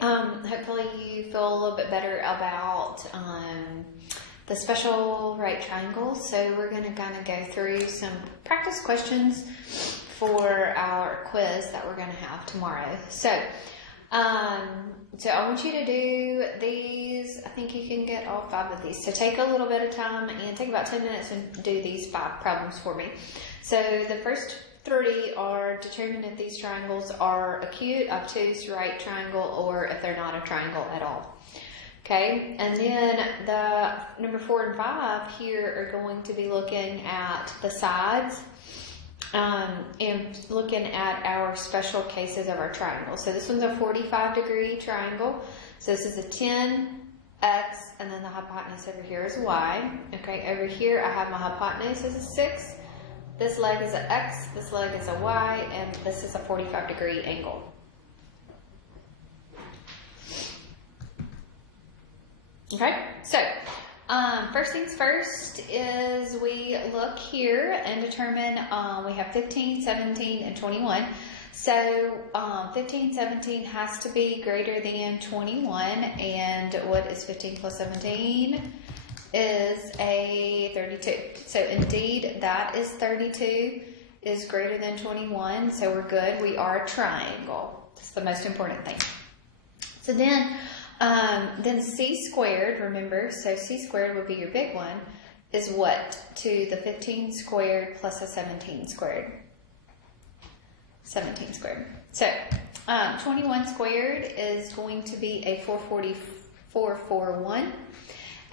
Okay, hopefully you feel a little bit better about the special right triangles. So we're going to kind of go through some practice questions for our quiz that we're going to have tomorrow. So I want you to do these. I think you can get all 5 of these. So take a little bit of time and take about 10 minutes and do these 5 problems for me. So the first 3 are determine if these triangles are acute, obtuse, right triangle, or if they're not a triangle at all. Okay, and then the number 4 and 5 here are going to be looking at the sides and looking at our special cases of our triangle. So this one's a 45-degree triangle. So this is a 10, x, and then the hypotenuse over here is y. Okay, over here I have my hypotenuse as a 6. This leg is an x, this leg is a y, and this is a 45-degree angle. Okay, so first things first is we look here and determine, we have 15, 17, and 21. So 15, 17 has to be greater than 21, and what is 15 plus 17? Is a 32. So indeed, that is 32 is greater than 21. So we're good. We are a triangle. That's the most important thing. So then c squared, remember, so c squared would be your big one, is what? To the 15 squared plus a 17 squared. 17 squared. So 21 squared is going to be a 441.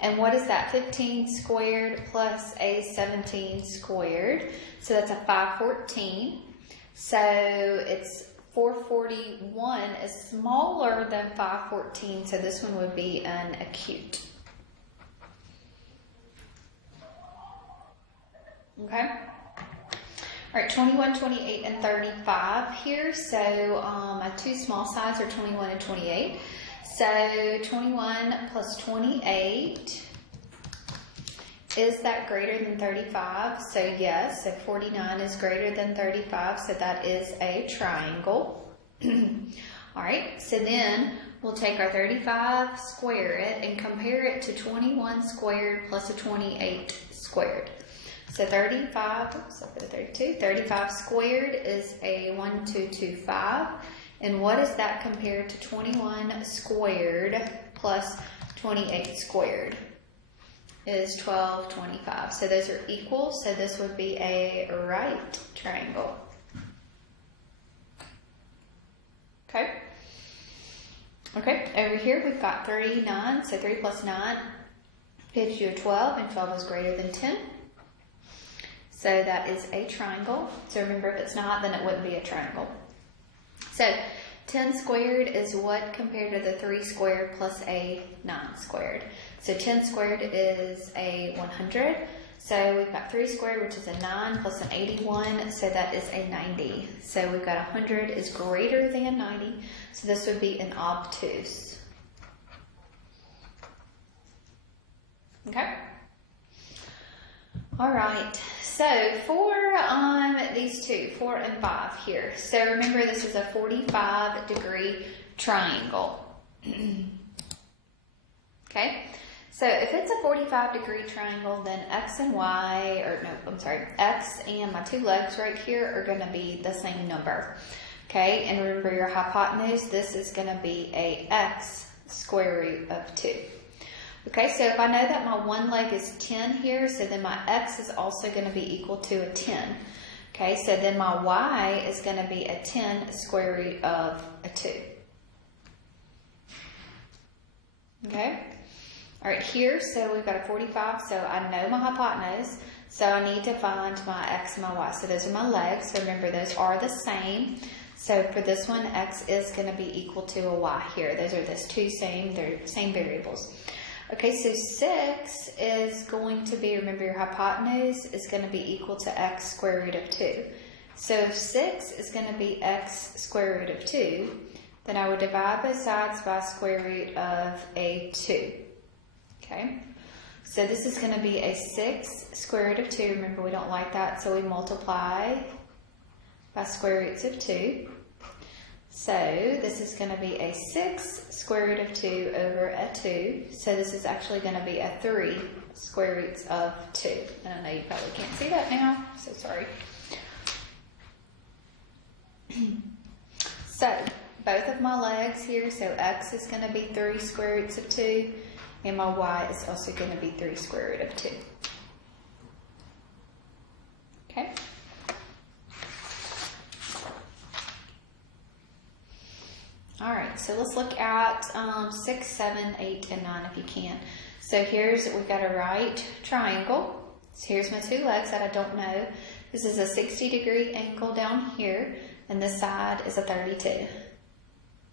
And what is that? 15 squared plus a 17 squared. So that's a 514. So it's 441 is smaller than 514. So this one would be an acute. Okay. All right, 21, 28, and 35 here. So my 2 small sides are 21 and 28. So 21 plus 28, is that greater than 35? So yes, so 49 is greater than 35, so that is a triangle. All right, so then we'll take our 35, square it, and compare it to 21 squared plus a 28 squared. So 35, oops, I put a 32, 35 squared is a 1225. And what is that compared to 21 squared plus 28 squared? Is 1225. So those are equal. So this would be a right triangle. Okay. Okay, over here we've got 39. So 3 plus 9 gives you a 12, and 12 is greater than 10. So that is a triangle. So remember, if it's not, then it wouldn't be a triangle. So 10 squared is what compared to the 3 squared plus a 9 squared? So 10 squared is a 100. So we've got 3 squared, which is a 9, plus an 81. So that is a 90. So we've got 100 is greater than 90. So this would be an obtuse. Okay. All right. So for these 2, 4 and 5 here. So remember, this is a 45-degree triangle. Okay. So if it's a 45-degree triangle, then x and y, or no, I'm sorry, x and my 2 legs right here are going to be the same number. Okay. And remember your hypotenuse, this is going to be a x square root of 2. Okay, so if I know that my 1 leg is 10 here, so then my x is also going to be equal to a 10. Okay, so then my y is going to be a 10 square root of a 2. Okay, all right, here, so we've got a 45, so I know my hypotenuse, so I need to find my x and my y. So those are my legs, so remember those are the same. So for this one, x is going to be equal to a y here. Those are the 2 same, they're same variables. Okay, so 6 is going to be, remember your hypotenuse is going to be equal to x square root of 2. So if 6 is going to be x square root of 2, then I would divide both sides by square root of a 2. Okay, so this is going to be a 6 square root of 2. Remember, we don't like that, so we multiply by square roots of 2. So this is going to be a 6 square root of 2 over a 2. So this is actually going to be a 3 square roots of 2. And I know you probably can't see that now, so sorry. So both of my legs here, so x is going to be 3 square roots of 2, and my y is also going to be 3 square root of 2. Okay? All right, so let's look at 6, 7, 8, and 9 if you can. So we've got a right triangle. So here's my 2 legs that I don't know. This is a 60-degree angle down here, and this side is a 32.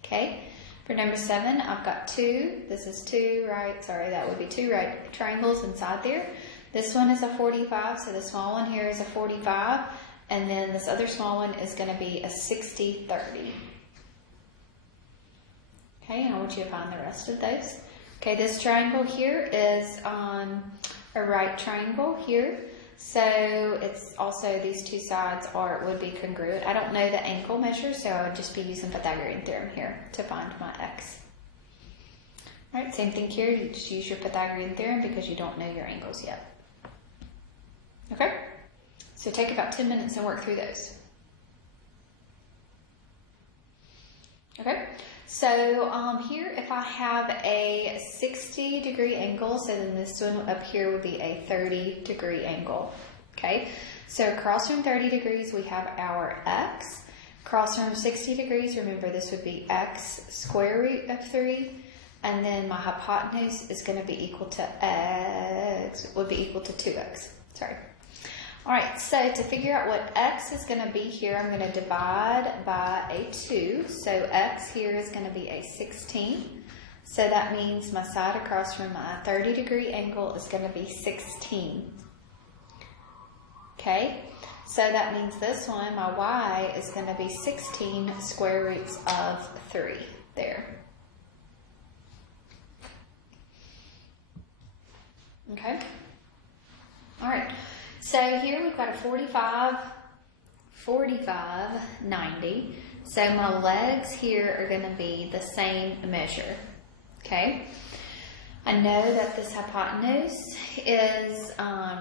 Okay, for number 7, I've got 2. This is 2 right, sorry, that would be 2 right triangles inside there. This one is a 45, so the small one here is a 45, and then this other small one is going to be a 60, 30. Okay, and I want you to find the rest of those. Okay, this triangle here is a right triangle here. So it's also, these 2 sides would be congruent. I don't know the angle measure, so I would just be using Pythagorean theorem here to find my x. All right, same thing here. You just use your Pythagorean theorem because you don't know your angles yet. Okay, so take about 10 minutes and work through those. Okay. So here, if I have a 60-degree angle, so then this one up here would be a 30-degree angle. Okay, so across from 30 degrees, we have our x. Across from 60 degrees, remember this would be x square root of 3. And then my hypotenuse is going to be equal to x, would be equal to 2x. Sorry. All right, so to figure out what x is going to be here, I'm going to divide by a 2. So x here is going to be a 16. So that means my side across from my 30-degree angle is going to be 16. Okay, so that means this one, my y, is going to be 16 square roots of 3 there. Okay, all right. So here we've got a 45, 90. So my legs here are going to be the same measure. Okay. I know that this hypotenuse is,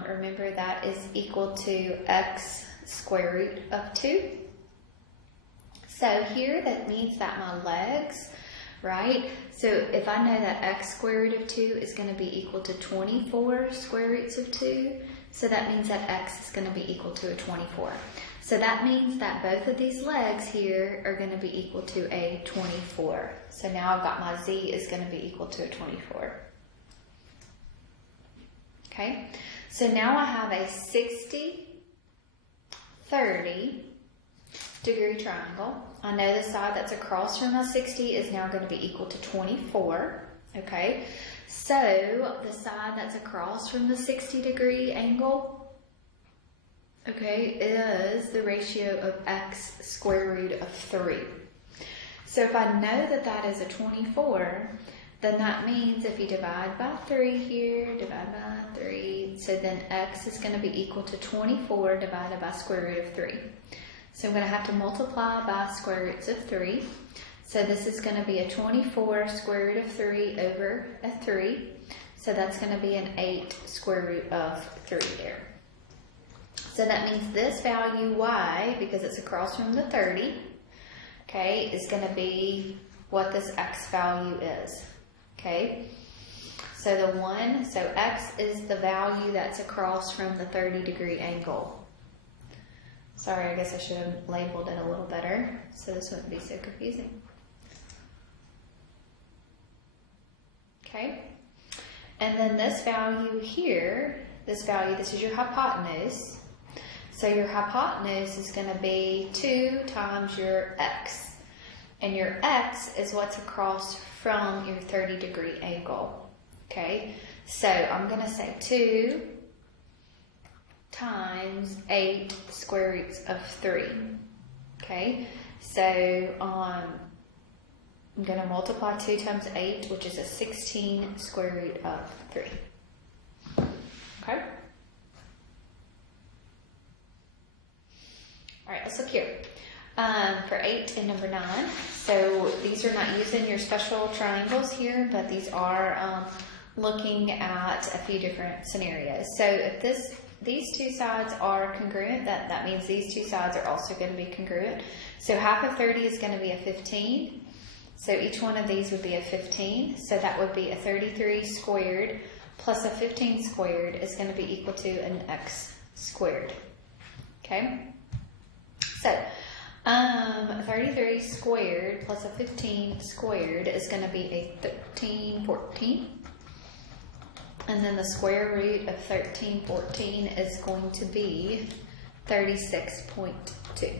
remember that is equal to x square root of 2. So here that means that my legs, right? So if I know that x square root of 2 is going to be equal to 24 square roots of 2, so that means that x is going to be equal to a 24. So that means that both of these legs here are going to be equal to a 24. So now I've got my z is going to be equal to a 24. Okay, so now I have a 60, 30 degree triangle. I know the side that's across from my 60 is now going to be equal to 24. Okay, so the side that's across from the 60-degree angle, okay, is the ratio of x square root of 3. So if I know that that is a 24, then that means if you divide by 3 here, divide by 3, so then x is going to be equal to 24 divided by square root of 3. So I'm going to have to multiply by square roots of 3. So this is going to be a 24 square root of 3 over a 3. So that's going to be an 8 square root of 3 there. So that means this value y, because it's across from the 30, okay, is going to be what this x value is. Okay, so so x is the value that's across from the 30-degree angle. Sorry, I guess I should have labeled it a little better so this wouldn't be so confusing. Okay, and then this value here, this is your hypotenuse. So your hypotenuse is going to be 2 times your x. And your x is what's across from your 30-degree angle. Okay, so I'm going to say 2 times 8 square roots of 3. Okay, so I'm going to multiply 2 times 8, which is a 16 square root of 3. Okay. All right, let's look here. for 8 and number 9. So these are not using your special triangles here, but these are looking at a few different scenarios. So if these two sides are congruent, that means these two sides are also going to be congruent. So half of 30 is going to be a 15. So each one of these would be a 15. So that would be a 33 squared plus a 15 squared is going to be equal to an x squared. Okay? So 33 squared plus a 15 squared is going to be a 1314. And then the square root of 1314 is going to be 36.2.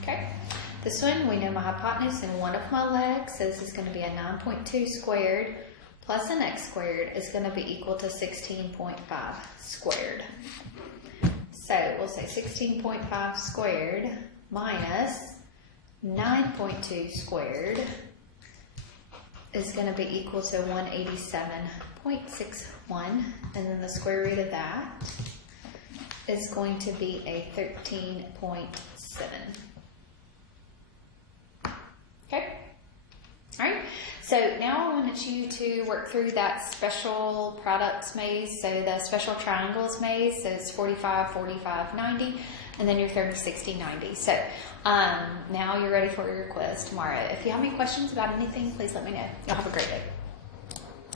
Okay, this one, we know my hypotenuse in one of my legs, so this is going to be a 9.2 squared plus an x squared is going to be equal to 16.5 squared. So we'll say 16.5 squared minus 9.2 squared is going to be equal to 187.61, and then the square root of that is going to be a 13.7. Okay? Alright, so now I wanted you to work through that special products maze, so the special triangles maze, so it's 45, 45, 90, and then your 30, 60, 90. So now you're ready for your quiz tomorrow. If you have any questions about anything, please let me know. Y'all have a great day.